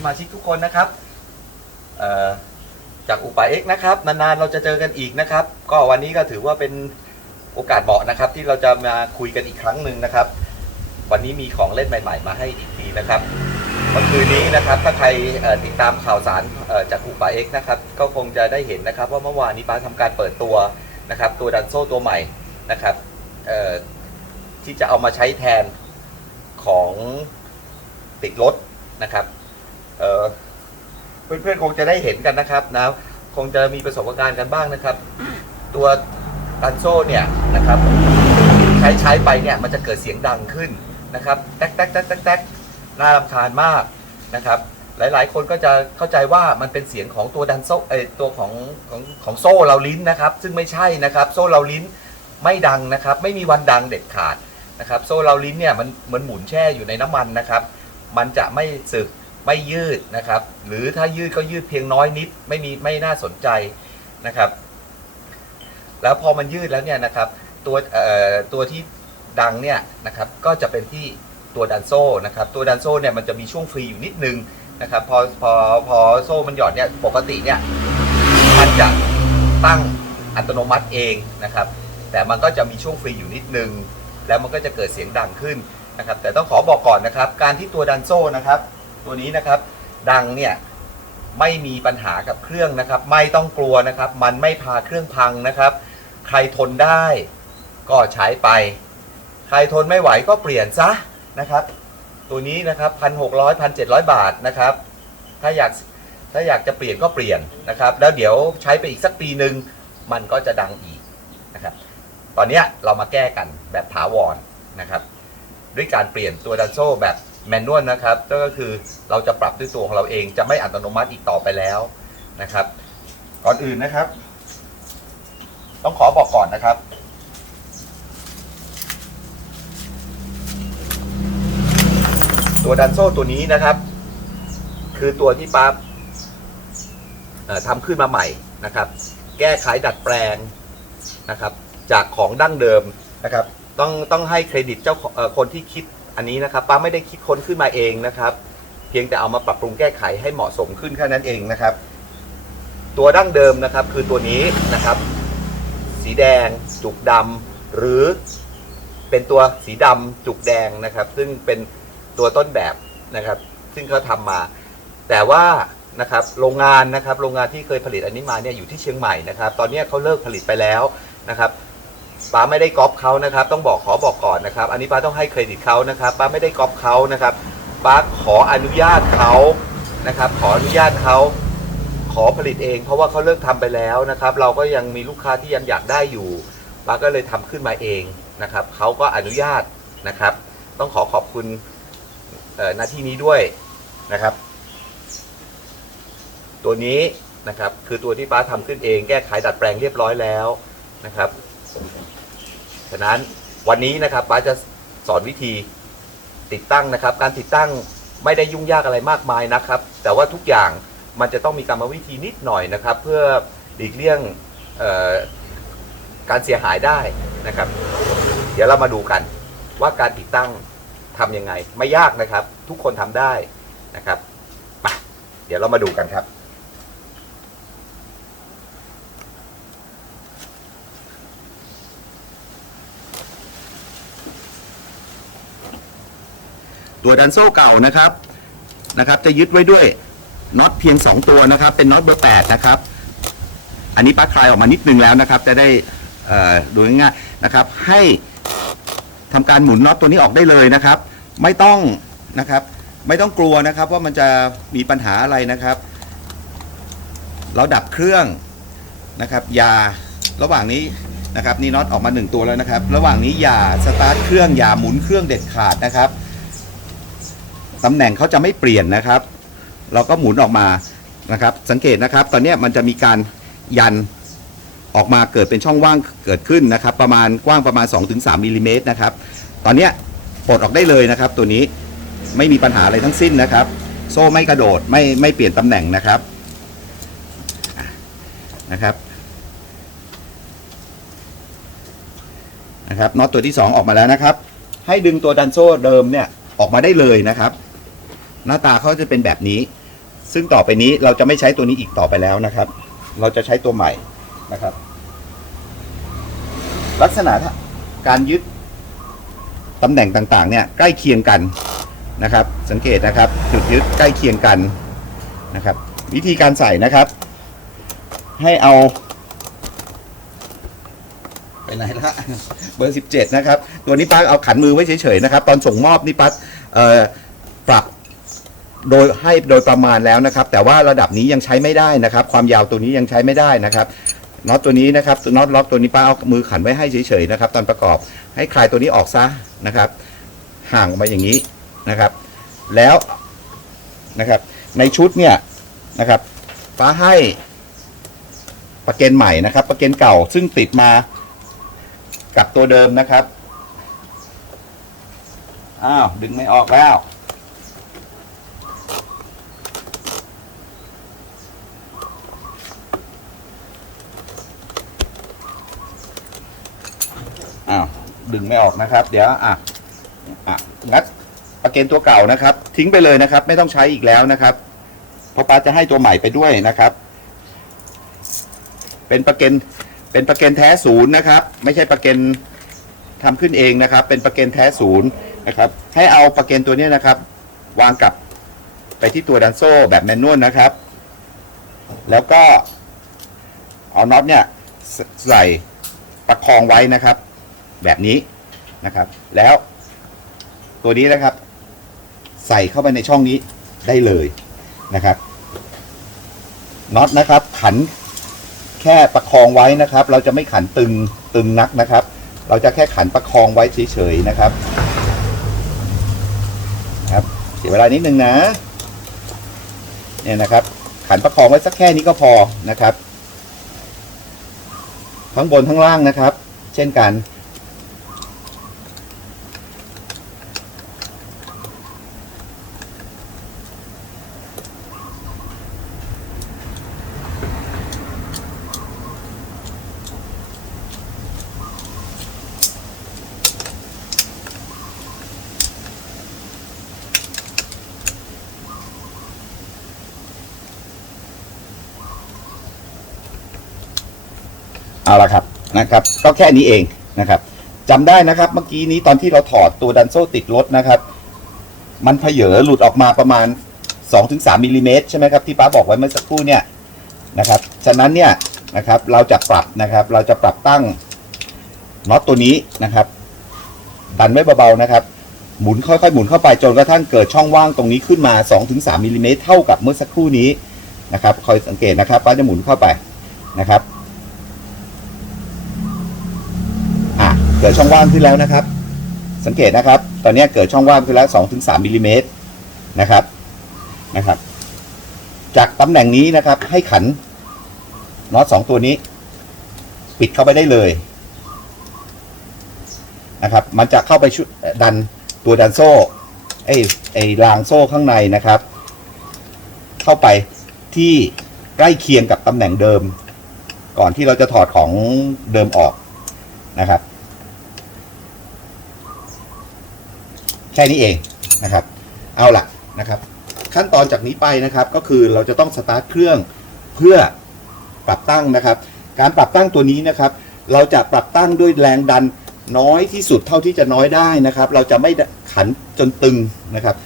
สมาชิกทุกคนนะครับจากอุปาเอ็กนะครับนานๆเราจะเจอกันอีกนะครับ ก็วันนี้ก็ถือว่าเป็นโอกาสเหมาะนะครับ ที่เราจะมาคุยกันอีกครั้งหนึ่งนะครับ วันนี้มีของเล่นใหม่ ๆ มาให้อีกทีนะครับเมื่อคืนนี้นะครับถ้าใครติดตามข่าวสารจากอุปาเอ็กนะครับก็คงจะได้เห็นนะครับ ว่าเมื่อวานนี้ป้าทำการเปิดตัวนะครับ ตัวดันโซ่ตัวใหม่นะครับที่จะเอามาใช้แทนของติดรถนะครับ เอ่อเพื่อนๆคงจะได้เห็นกันนะครับนะคงจะมีประสบการณ์กันบ้างนะครับ ตัวดันโซ่เนี่ยนะครับ ใช้ใช้ไปเนี่ยมันจะเกิดเสียงดังขึ้นนะครับแต๊กแต๊กแต๊กแต๊กแต๊กน่ารำคาญมากนะครับ หลายๆ คนก็จะเข้าใจว่ามันเป็นเสียงของตัวดันโซ่เออตัวของของของโซ่เราลิ้นนะครับ ซึ่งไม่ใช่นะครับ โซ่เราลิ้นไม่ดังนะครับ ไม่มีวันดังเด็ดขาดนะครับ โซ่เราลิ้นเนี่ยมันเหมือนหมุนแช่อยู่ในน้ำมันนะครับ มันจะไม่สึก ไม่ยืดนะครับ หรือถ้ายืดก็ยืดเพียงน้อยนิด ไม่มีไม่น่าสนใจนะครับ แล้วพอมันยืดแล้วเนี่ยนะครับ ตัวตัวที่ดังเนี่ยนะครับ ก็จะเป็นที่ตัวดันโซ่นะครับ ตัวดันโซ่เนี่ยมันจะมีช่วงฟรีอยู่นิดนึงนะครับ พอพอพอโซ่มันหย่อนเนี่ยปกติเนี่ยมันจะตั้งอัตโนมัติเองนะครับ แต่มันก็จะมีช่วงฟรีอยู่นิดนึง แล้วมันก็จะเกิดเสียงดังขึ้นนะครับ แต่ต้องขอบอกก่อนนะครับ การที่ตัวดันโซ่นะครับ ตัวนี้นะครับ ดังเนี่ยไม่มีปัญหากับเครื่องนะครับ ไม่ต้องกลัวนะครับ มันไม่พาเครื่องพังนะครับ ใครทนได้ก็ใช้ไป ใครทนไม่ไหวก็เปลี่ยนซะนะครับ ตัวนี้นะครับพันหกร้อยพันเจ็ดร้อยบาทนะครับ ถ้าอยากถ้าอยากจะเปลี่ยนก็เปลี่ยนนะครับ แล้วเดี๋ยวใช้ไปอีกสักปีหนึ่งมันก็จะดังอีกนะครับ ตอนนี้เรามาแก้กันแบบถาวรนะครับ ด้วยการเปลี่ยนตัวดันโซ่แบบ แมนนวลนะครับก็คือเราจะปรับด้วยตัวของเราเองจะไม่อัตโนมัติอีกต่อไปแล้วนะครับ ก่อนอื่นนะครับ ต้องขอบอกก่อนนะครับ ตัวดันโซ่ตัวนี้นะครับ คือตัวที่ปั๊บทำขึ้นมาใหม่นะครับ แก้ไขดัดแปลงนะครับ จากของดั้งเดิมนะครับ ต้องต้องให้เครดิตเจ้าคนที่คิด อันนี้นะครับป้าไม่ได้คิดค้นขึ้นมาเองนะครับ เพียงแต่เอามาปรับปรุงแก้ไขให้เหมาะสมขึ้นแค่นั้นเองนะครับ ตัวดั้งเดิมนะครับคือตัวนี้นะครับ สีแดง จุกดำหรือเป็นตัวสีดำจุกแดงนะครับ ซึ่งเป็นตัวต้นแบบนะครับ ซึ่งเขาทำมา แต่ว่านะครับโรงงานนะครับโรงงานที่เคยผลิตอันนี้มาเนี่ยอยู่ที่เชียงใหม่นะครับ ตอนนี้เขาเลิกผลิตไปแล้วนะครับ ป้าไม่ได้ก๊อปเขานะครับ ต้องบอกขอบอกก่อนนะครับ อันนี้ป้าต้องให้เครดิตเขานะครับป้าไม่ได้ก๊อปเขานะครับป้าขออนุญาตเขานะครับ ขออนุญาตเขาขอผลิตเอง เพราะว่าเขาเลิกทำไปแล้วนะครับ เราก็ยังมีลูกค้าที่ยังอยากได้อยู่ป้าก็เลยทำขึ้นมาเองนะครับเขาก็อนุญาตนะครับ ต้องขอขอบคุณหน้าที่นี้ด้วยนะครับ ตัวนี้นะครับคือตัวที่ป้าทำขึ้นเอง แก้ไขดัดแปลงเรียบร้อยแล้วนะครับ ฉะนั้นวันนี้นะครับป้าจะสอนวิธีติดตั้งนะครับ การติดตั้งไม่ได้ยุ่งยากอะไรมากมายนะครับ แต่ว่าทุกอย่างมันจะต้องมีกรรมวิธีนิดหน่อยนะครับ เพื่อหลีกเลี่ยงการเสียหายได้นะครับ เดี๋ยวเรามาดูกันว่าการติดตั้งทำยังไง ไม่ยากนะครับ ทุกคนทำได้นะครับไปเดี๋ยวเรามาดูกันครับ ตัวดันโซ่เก่านะครับนะครับ จะยึดไว้ด้วยน็อตเพียง 2 ตัวนะครับ เป็นน็อตเบอร์8นะครับ อันนี้ป้าคลายออกมานิดนึงแล้วนะครับ จะได้เอ่อดูง่ายๆนะครับ ให้ทำการหมุนน็อตตัวนี้ออกได้เลยนะครับ ไม่ต้องนะครับ ไม่ต้องกลัวนะครับว่ามันจะมีปัญหาอะไรนะครับ เราดับเครื่องนะครับ อย่าระหว่างนี้นะครับนี่น็อตออกมาหนึ่งตัวแล้วนะครับ ระหว่างนี้อย่าสตาร์ทเครื่องอย่าหมุนเครื่องเด็ดขาดนะครับ ตำแหน่งเขาจะไม่เปลี่ยนนะครับ เราก็หมุนออกมานะครับ สังเกตนะครับ ตอนนี้มันจะมีการยันออกมาเกิดเป็นช่องว่างเกิดขึ้นนะครับ ประมาณกว้างประมาณ 2-3มิลลิเมตรนะครับ ตอนนี้ปลดออกได้เลยนะครับ ตัวนี้ไม่มีปัญหาอะไรทั้งสิ้นนะครับ โซ่ไม่กระโดดไม่ไม่เปลี่ยนตำแหน่งนะครับนะครับนะครับน็อตตัวที่ 2 ออกมาแล้วนะครับ ให้ดึงตัวดันโซ่เดิมเนี่ยออกมาได้เลยนะครับ หน้าตาเขาจะเป็นแบบนี้ ซึ่งต่อไปนี้เราจะไม่ใช้ตัวนี้อีกต่อไปแล้วนะครับ เราจะใช้ตัวใหม่นะครับ ลักษณะการยึดตำแหน่งต่างๆ เนี่ยใกล้เคียงกันนะครับ สังเกตนะครับ จุดยึดใกล้เคียงกันนะครับ วิธีการใส่นะครับ ให้เอาไปไหนละเบอร์สิบเจ็ดนะครับ ตัวนี้ป้าเอาขันมือไว้เฉยๆนะครับ ตอนส่งมอบนี่ป้าเอ่อ โดยให้โดยประมาณแล้วนะครับ แต่ว่าระดับนี้ยังใช้ไม่ได้นะครับ ความยาวตัวนี้ยังใช้ไม่ได้นะครับน็อตตัวนี้นะครับน็อตล็อกตัวนี้ป้าเอามือขันไว้ให้เฉยๆนะครับ ตอนประกอบให้คลายตัวนี้ออกซะนะครับ ห่างออกมาอย่างนี้นะครับ แล้วนะครับ ในชุดเนี่ยนะครับป้าให้ประเกนใหม่นะครับ ประเกนเก่าซึ่งติดมากับตัวเดิมนะครับอ้าวดึงไม่ออกแล้ว อ้าว ดึงไม่ออกนะครับ เดี๋ยวอะอะงัดประเกนตัวเก่านะครับ ทิ้งไปเลยนะครับ ไม่ต้องใช้อีกแล้วนะครับเพราะป้าจะให้ตัวใหม่ไปด้วยนะครับ เป็นประเกนเป็นประเกนแท้ศูนย์นะครับ ไม่ใช่ประเกนทำขึ้นเองนะครับ เป็นประเกนแท้ศูนย์นะครับ ให้เอาประเกนตัวนี้นะครับ วางกลับไปที่ตัวดันโซ่แบบแมนนวลนะครับ แล้วก็เอาน็อตเนี่ยใสใส่ประคองไว้นะครับ แบบนี้นะครับ แล้วตัวนี้นะครับ ใส่เข้าไปในช่องนี้ได้เลยนะครับน็อตนะครับ ขันแค่ประคองไว้นะครับ เราจะไม่ขันตึงตึงนักนะครับ เราจะแค่ขันประคองไว้เฉยๆนะครับ ครับเสียเวลานิดนึงนะเนี่ยนะครับ ขันประคองไว้สักแค่นี้ก็พอนะครับทั้งบนทั้งล่างนะครับ เช่นกัน เอาละครับนะครับ ก็แค่นี้เองนะครับจำได้นะครับเมื่อกี้นี้ตอนที่เราถอดตัวดันโซ่ติดรถนะครับ มันเพเยหลุดออกมาประมาณ 2-3มิลลิเมตรใช่ไหมครับที่ป้าบอกไว้เมื่อสักครู่เนี่ยนะครับฉะนั้นเนี่ยนะครับเราจะปรับนะครับ เราจะปรับตั้งน็อตตัวนี้นะครับ ดันไว้เบาๆนะครับ หมุนค่อยๆหมุนเข้าไปจนกระทั่งเกิดช่องว่างตรงนี้ขึ้นมา 2-3มิลลิเมตรเท่ากับเมื่อสักครู่นี้นะครับคอยสังเกตนะครับป้าจะหมุนเข้าไปนะครับ อะ เกิดช่องว่างขึ้นแล้วนะครับ สังเกตนะครับ ตอนนี้เกิดช่องว่างขึ้นแล้ว2-3ถึงสามิลลิเมตรนะครับนะครับ จากตำแหน่งนี้นะครับ ให้ขันน็อตสองตัวนี้ ปิดเข้าไปได้เลยนะครับ มันจะเข้าไปชุดดันตัวดันโซ่ไอ้ไอ้รางโซ่ข้างในนะครับ เข้าไปที่ใกล้เคียงกับตำแหน่งเดิม ก่อนที่เราจะถอดของเดิมออกนะครับ แค่นี้เองนะครับ เอาล่ะนะครับ ขั้นตอนจากนี้ไปนะครับก็คือเราจะต้องสตาร์ทเครื่องเพื่อปรับตั้งนะครับ การปรับตั้งตัวนี้นะครับ เราจะปรับตั้งด้วยแรงดันน้อยที่สุดเท่าที่จะน้อยได้นะครับ เราจะไม่ขันจนตึงนะครับ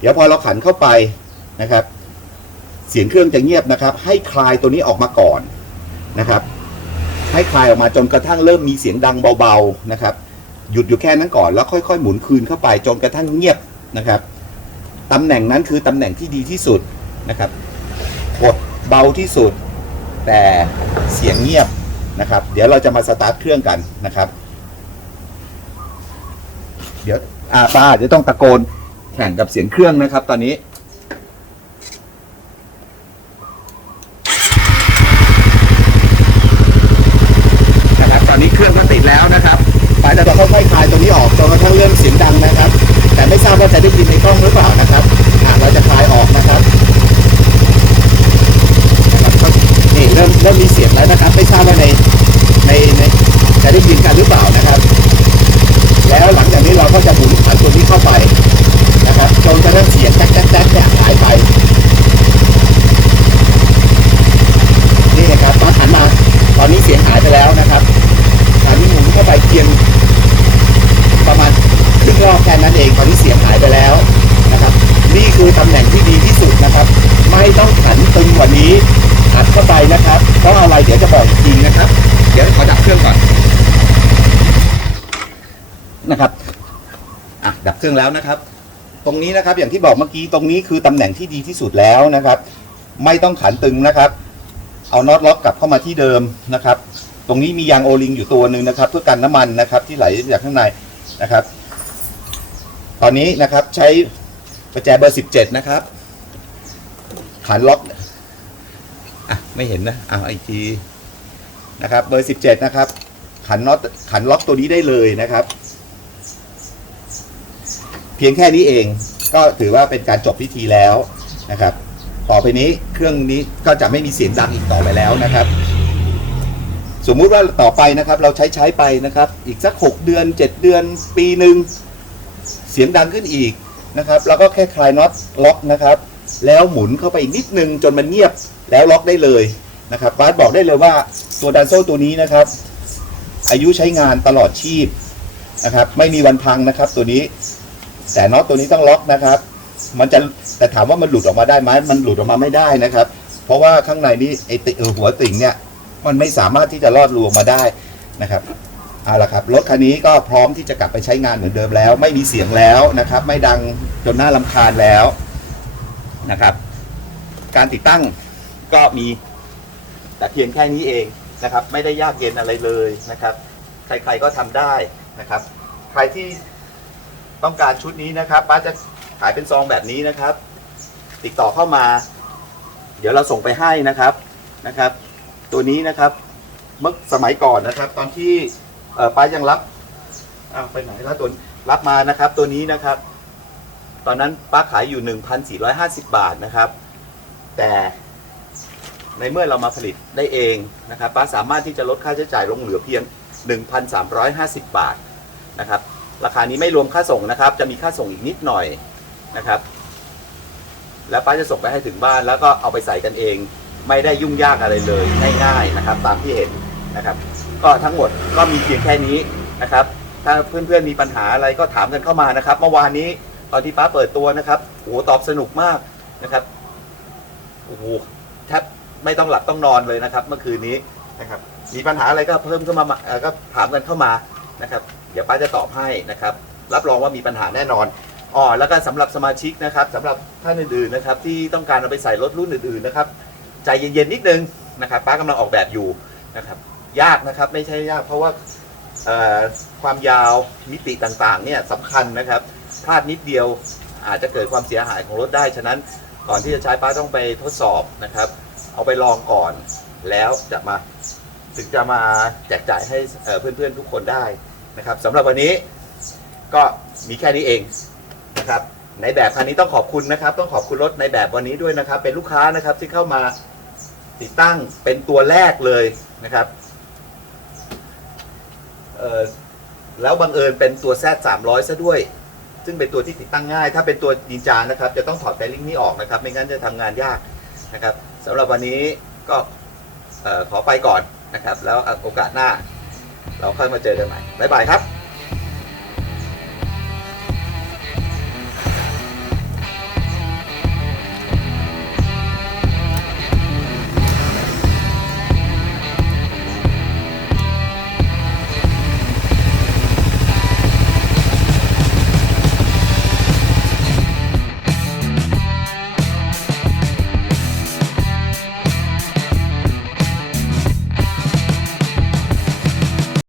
เดี๋ยวพอเราขันเข้าไปนะครับ เสียงเครื่องจะเงียบนะครับ ให้คลายตัวนี้ออกมาก่อนนะครับ ให้คลายออกมาจนกระทั่งเริ่มมีเสียงดังเบาๆนะครับ หยุดอยู่แค่นั้นก่อนแล้วค่อยๆ หมุนคืนเข้าไปจนกระทั่งเงียบนะครับตำแหน่งนั้นคือตำแหน่งที่ดีที่สุดนะครับกดเบาที่สุด แต่เสียงเงียบนะครับ เดี๋ยวเราจะมาสตาร์ทเครื่องกันนะครับ เดี๋ยวอาป้าจะต้องตะโกนแข่งกับเสียงเครื่องนะครับ ตอนนี้ นะครับตอนนี้เครื่องก็ติดแล้วนะครับปลายจะต้องค่อยๆคลายตัวนี้ออกจนกระทั่งเริ่มเสียงดังนะครับ แต่ไม่ทราบว่าจะได้ยินในกล้องหรือเปล่านะครับอ่าเราจะคลายออกนะครับนะครับนี่เริ่มเริ่มมีเสียงแล้วนะครับ ไม่ทราบว่าในในในจะได้ยินกันหรือเปล่านะครับ แล้วหลังจากนี้เราก็จะหมุนขันตัวนี้เข้าไปนะครับจนกระทั่งเสียงแจ๊กแจ๊กแจ๊กเนี่ยหายไป ตอนนี้เสียงหายไปแล้วนะครับตอนนี้หมุนเข้าไปเพียงประมาณครึ่งรอบแค่นั้นเองตอนนี้เสียงหายไปแล้วนะครับ นี่คือตำแหน่งที่ดีที่สุดนะครับ ไม่ต้องขันตึงกว่านี้อัดเข้าไปนะครับเพราะอะไรเดี๋ยวจะบอกอีกทีนะครับ เดี๋ยวขอดับเครื่องก่อนนะครับอะดับเครื่องแล้วนะครับ ตรงนี้นะครับอย่างที่บอกเมื่อกี้ตรงนี้คือตำแหน่งที่ดีที่สุดแล้วนะครับ ไม่ต้องขันตึงนะครับ เอาน็อตล็อกกลับเข้ามาที่เดิมนะครับ ตรงนี้มียางโอลิงอยู่ตัวหนึ่งนะครับ เพื่อกันน้ำมันนะครับ ที่ไหลจากข้างในนะครับ ตอนนี้นะครับใช้ประแจเบอร์ 17 นะครับ ขันล็อกอะไม่เห็นนะเอาอีกทีนะครับ เบอร์ 17 นะครับ ขันน็อตขันล็อกตัวนี้ได้เลยนะครับ เพียงแค่นี้เองก็ถือว่าเป็นการจบพิธีแล้วนะครับ ต่อไปนี้เครื่องนี้ก็จะไม่มีเสียงดังอีกต่อไปแล้วนะครับ สมมุติว่าต่อไปนะครับ เราใช้ใช้ไปนะครับ อีกสัก 6 เดือน 7 เดือน ปีหนึ่งเสียงดังขึ้นอีกนะครับแล้วก็แค่คลายน็อตล็อกนะครับ แล้วหมุนเข้าไปอีกนิดนึงจนมันเงียบแล้วล็อกได้เลยนะครับบาสบอกได้เลยว่าตัวดันโซ่ตัวนี้นะครับ อายุใช้งานตลอดชีพนะครับ ไม่มีวันพังนะครับ ตัวนี้แต่น็อตตัวนี้ต้องล็อกนะครับ มันจะแต่ถามว่ามันหลุดออกมาได้ไหมมันหลุดออกมาไม่ได้นะครับ เพราะว่าข้างในนี้ไอติเออหัวติ่งเนี่ย มันไม่สามารถที่จะรอดรูออกมาได้นะครับเอาละครับรถคันนี้ก็พร้อมที่จะกลับไปใช้งานเหมือนเดิมแล้ว ไม่มีเสียงแล้วนะครับ ไม่ดังจนน่าลำคาญแล้วนะครับ การติดตั้งก็มีแต่เพียงแค่นี้เองนะครับ ไม่ได้ยากเย็นอะไรเลยนะครับ ใครๆก็ทำได้นะครับ ใครที่ต้องการชุดนี้นะครับป้าจะ ขายเป็นซองแบบนี้นะครับ ติดต่อเข้ามา เดี๋ยวเราส่งไปให้นะครับนะครับ ตัวนี้นะครับเมื่อสมัยก่อนนะครับ ตอนที่เป้ายังรับอ้าวไปไหนแล้วตัวรับมานะครับ ตัวนี้นะครับ ตอนนั้นป้าขายอยู่ 1,450 บาทนะครับ แต่ในเมื่อเรามาผลิตได้เองนะครับป้าสามารถที่จะลดค่าใช้จ่ายลงเหลือเพียง 1,350 บาทนะครับ ราคานี้ไม่รวมค่าส่งนะครับ จะมีค่าส่งอีกนิดหน่อย นะครับ แล้วป้าจะส่งไปให้ถึงบ้านแล้วก็เอาไปใส่กันเอง ไม่ได้ยุ่งยากอะไรเลยง่ายๆนะครับ ตามที่เห็นนะครับ ก็ทั้งหมดก็มีเพียงแค่นี้นะครับ ถ้าเพื่อนๆมีปัญหาอะไรก็ถามกันเข้ามานะครับ เมื่อวานนี้ตอนที่ป้าเปิดตัวนะครับโอ้โหตอบสนุกมากนะครับโอ้โหแทบไม่ต้องหลับต้องนอนเลยนะครับ เมื่อคืนนี้นะครับ มีปัญหาอะไรก็เพิ่มเข้ามาก็ถามกันเข้ามานะครับ เดี๋ยวป้าจะตอบให้นะครับ รับรองว่ามีปัญหาแน่นอน อ๋อแล้วก็สำหรับสมาชิกนะครับสำหรับท่านอื่นๆนะครับที่ต้องการเอาไปใส่รถรุ่นอื่นๆนะครับใจเย็นๆนิดนึงนะครับป้ากำลังออกแบบอยู่นะครับยากนะครับไม่ใช่ยากเพราะว่าความยาวมิติต่างๆเนี่ยสำคัญนะครับพลาดนิดเดียวอาจจะเกิดความเสียหายของรถได้ ฉะนั้นก่อนที่จะใช้ป้าต้องไปทดสอบนะครับ เอาไปลองก่อนแล้วจะมาถึงจะมาแจกจ่ายให้เพื่อนๆทุกคนได้นะครับสำหรับวันนี้ก็มีแค่นี้เอง นะครับในแบบคันนี้ต้องขอบคุณนะครับ ต้องขอบคุณรถในแบบวันนี้ด้วยนะครับ เป็นลูกค้านะครับที่เข้ามาติดตั้งเป็นตัวแรกเลยนะครับเออแล้วบังเอิญเป็นตัวแซด300ซะด้วย ซึ่งเป็นตัวที่ติดตั้งง่าย ถ้าเป็นตัวนินจานะครับ จะต้องถอดไฟลิงก์นี้ออกนะครับ ไม่งั้นจะทำงานยากนะครับสำหรับวันนี้ก็ขอไปก่อนนะครับ แล้วโอกาสหน้า เราค่อยมาเจอกันใหม่บ๊ายบายครับ